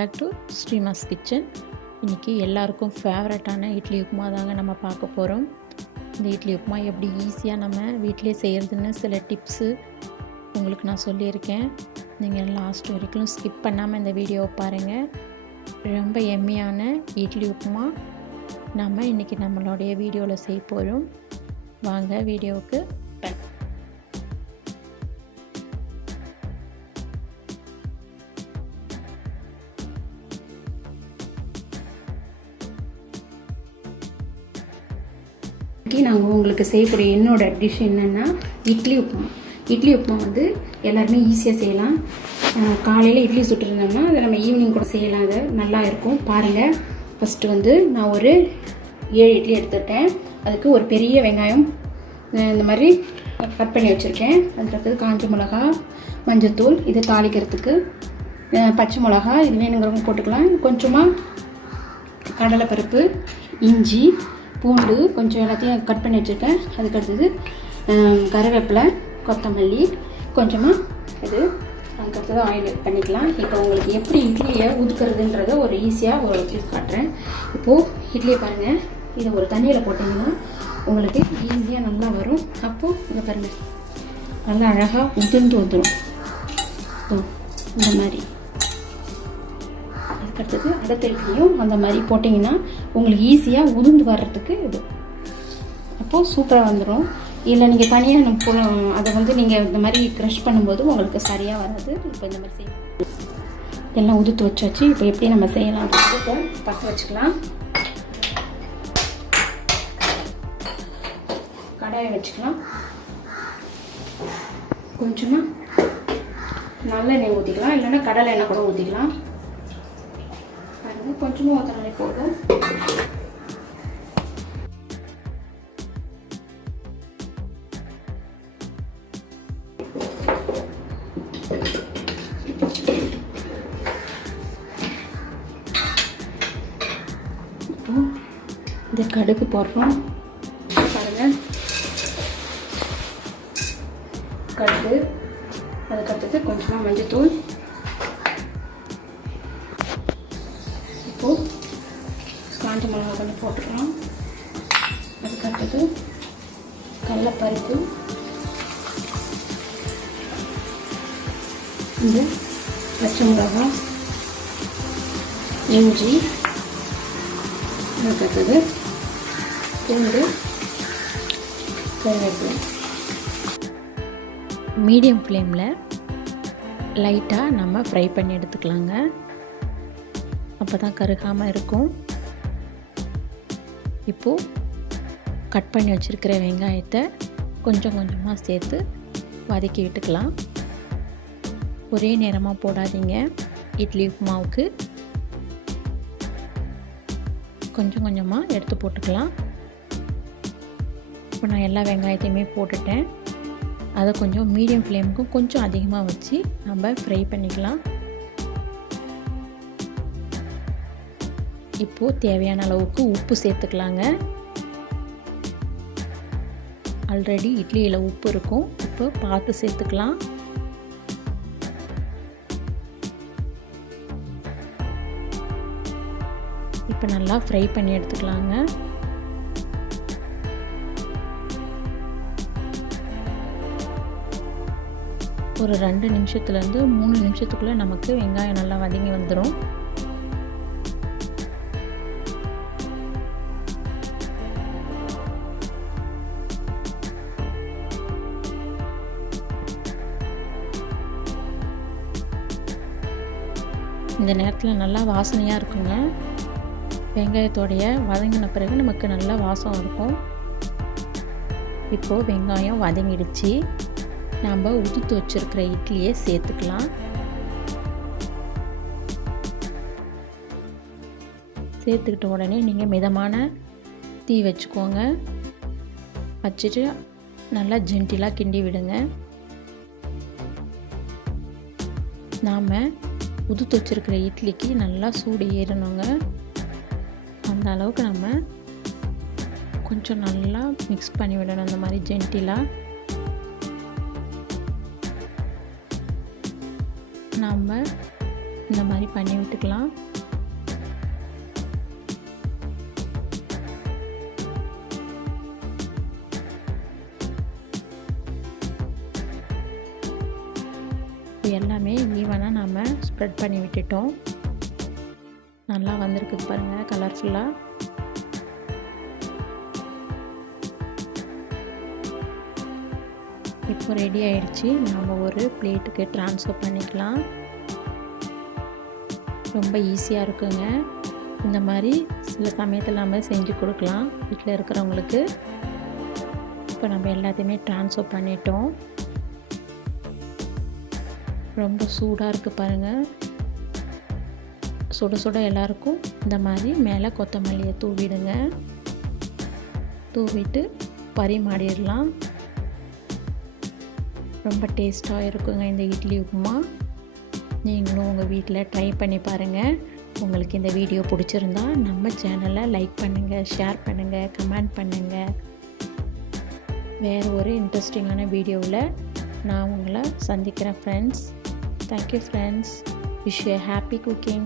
Back to Sreema's kitchen. இன்றைக்கி எல்லாருக்கும் ஃபேவரட்டான இட்லி உப்புமா தாங்க நம்ம பார்க்க போகிறோம். இந்த இட்லி உப்புமா எப்படி ஈஸியாக நம்ம வீட்டிலே செய்கிறதுன்னு சில டிப்ஸு உங்களுக்கு நான் சொல்லியிருக்கேன். நீங்கள் லாஸ்ட் வரைக்கும் ஸ்கிப் பண்ணாமல் இந்த வீடியோவை பாருங்கள். ரொம்ப எம்மியான இட்லி உப்புமா நம்ம இன்றைக்கி நம்மளுடைய வீடியோவில் செய்ய போகிறோம். வாங்க வீடியோவுக்கு. நாங்கள் உங்களுக்கு செய்யக்கூடிய என்னோட டிஷ் என்னென்னா இட்லி உப்புமா. இட்லி உப்புமா வந்து எல்லாருமே ஈஸியாக செய்யலாம். காலையில் இட்லி சுட்டுருந்தோம்னா அதை நம்ம ஈவினிங் கூட செய்யலாம். அது நல்லா இருக்கும். பாருங்கள், ஃபஸ்ட்டு வந்து நான் ஒரு 7 இட்லி எடுத்துருக்கேன். அதுக்கு ஒரு பெரிய வெங்காயம் இந்த மாதிரி கட் பண்ணி வச்சுருக்கேன். அதுக்கு காஞ்ச மிளகா, மஞ்சத்தூள், இது தாளிக்கிறதுக்கு, பச்சை மிளகா, இது வேணுங்கிறவங்க போட்டுக்கலாம். கொஞ்சமாக கடலைப்பருப்பு, இஞ்சி, பூண்டு கொஞ்சம் எல்லாத்தையும் கட் பண்ணி வச்சுருக்கேன். அதுக்கு அடுத்தது கருவேப்பிலை, கொத்தமல்லி கொஞ்சமாக, அதுக்கடுத்தது ஆயில் பண்ணிக்கலாம். இப்போ உங்களுக்கு எப்படி இட்லியை ஊதுக்கிறதுன்றத ஒரு ஈஸியாக ஒரு இது காட்டுறேன். இப்போது இட்லியை பாருங்கள், இதை ஒரு தண்ணியில் போட்டிங்கன்னா உங்களுக்கு ஈஸியாக நல்லா வரும். அப்போது இதை பாருங்கள், நல்லா அழகாக உதிர்ந்து வந்துடும் இந்த மாதிரி. அதுக்கடுத்தது அடுத்த இட்லியும் அந்த மாதிரி போட்டிங்கன்னா உங்களுக்கு ஈஸியாக உதிர்ந்து வர்றதுக்கு இது அப்போது சூப்பராக வந்துடும். இல்லை நீங்கள் தனியாக அதை வந்து நீங்கள் இந்த மாதிரி க்ரஷ் பண்ணும்போது உங்களுக்கு சரியாக வராது. இப்போ இந்த மாதிரி செய்யணும். எல்லாம் உதுத்து வச்சாச்சு. இப்போ எப்படி நம்ம செய்யலாம் இப்போ பற்ற வச்சுக்கலாம். கடாயை வச்சுக்கலாம். கொஞ்சமாக நல்லெண்ணெய் ஊற்றிக்கலாம், இல்லைன்னா கடலை எண்ணெய் கூட ஊற்றிக்கலாம். கொஞ்சமாக ஊற்றினாலே போதும். இப்போ இந்த கடுகு போடுறோம். பாருங்கள், கடுகு, அதுக்கடுத்தது கொஞ்சமாக மஞ்சத்தூள், இப்போது காஞ்ச மிளகா கொஞ்சம் போட்டுக்கலாம். அதுக்கடுத்தது கடலைப்பருப்பு, இந்த பச்சை மிளகா, இஞ்சி, அதுக்கடுத்தது பூண்டு, கருவேப்பிலை. மீடியம் ஃப்ளேமில் லைட்டாக நம்ம ஃப்ரை பண்ணி எடுத்துக்கலாங்க. அப்போ தான் கருகாமல் இருக்கும். இப்போது கட் பண்ணி வச்சுருக்கிற வெங்காயத்தை கொஞ்சம் கொஞ்சமாக சேர்த்து வதக்கி விட்டுக்கலாம். ஒரே நேரமாக போடாதீங்க. இட்லி உப்புமாவுக்கு கொஞ்சம் கொஞ்சமாக எடுத்து போட்டுக்கலாம். இப்போ நான் எல்லா வெங்காயத்தையுமே போட்டுட்டேன். அதை கொஞ்சம் மீடியம் ஃப்ளேமுக்கும் கொஞ்சம் அதிகமாக வச்சு நம்ம ஃப்ரை பண்ணிக்கலாம். இப்போது தேவையான அளவுக்கு உப்பு சேர்த்துக்கலாங்க. ஆல்ரெடி இட்லியில் உப்பு இருக்கும், இப்போ பார்த்து சேர்த்துக்கலாம். இப்போ நல்லா ஃப்ரை பண்ணி எடுத்துக்கலாங்க. ஒரு 2 நிமிஷத்துலேருந்து 3 நிமிஷத்துக்குள்ளே நமக்கு வெங்காயம் நல்லா வதங்கி வந்துடும். இந்த நேரத்தில் நல்லா வாசனையாக இருக்குங்க. வெங்காயத்தோடைய வதங்கின பிறகு நமக்கு நல்லா வாசம் இருக்கும். இப்போது வெங்காயம் வதங்கிடுச்சு. நம்ம உதுத்து வச்சுருக்கிற இட்லியை சேர்த்துக்கலாம். சேர்த்துக்கிட்ட உடனே நீங்கள் மிதமான தீ வச்சுக்கோங்க. வச்சுட்டு நல்லா ஜென்டிலாக கிண்டி விடுங்க. நாம் உதுத்து வச்சுருக்கிற இட்லிக்கு நல்லா சூடு ஏறணுங்க. அந்த அளவுக்கு நம்ம கொஞ்சம் நல்லா மிக்ஸ் பண்ணி விடணும். அந்த மாதிரி ஜென்டிலாக நம்ம இந்த மாதிரி பண்ணி விட்டுக்கலாம். எல்லாமே ஈவனாக நம்ம ஸ்ப்ரெட் பண்ணி விட்டுட்டோம். நல்லா வந்திருக்குது பாருங்கள், கலர்ஃபுல்லாக. இப்போ ரெடி ஆயிடுச்சு. நம்ம ஒரு பிளேட்டுக்கு ட்ரான்ஸ்ஃபர் பண்ணிக்கலாம். ரொம்ப ஈஸியாக இருக்குங்க. இந்த மாதிரி சில சமயத்தில் நம்ம செஞ்சு கொடுக்கலாம் வீட்டில் இருக்கிறவங்களுக்கு. இப்போ நம்ம எல்லாத்தையுமே ட்ரான்ஸ்ஃபர் பண்ணிட்டோம். ரொம்ப சூடாக இருக்குது பாருங்கள். சுட சுட எல்லாருக்கும் இந்த மாதிரி மேலே கொத்தமல்லியை தூவிடுங்க. தூவிட்டு பரிமாறிடலாம். ரொம்ப டேஸ்ட்டாக இருக்குங்க இந்த இட்லி உப்புமா. நீங்களும் உங்கள் வீட்டில் ட்ரை பண்ணி பாருங்கள். உங்களுக்கு இந்த வீடியோ பிடிச்சிருந்தா நம்ம சேனலை லைக் பண்ணுங்கள், ஷேர் பண்ணுங்கள், கமெண்ட் பண்ணுங்கள். வேறு ஒரு இன்ட்ரெஸ்டிங்கான வீடியோவில் நான் உங்களை சந்திக்கிறேன் friends. Thank you friends. Wish you a happy cooking.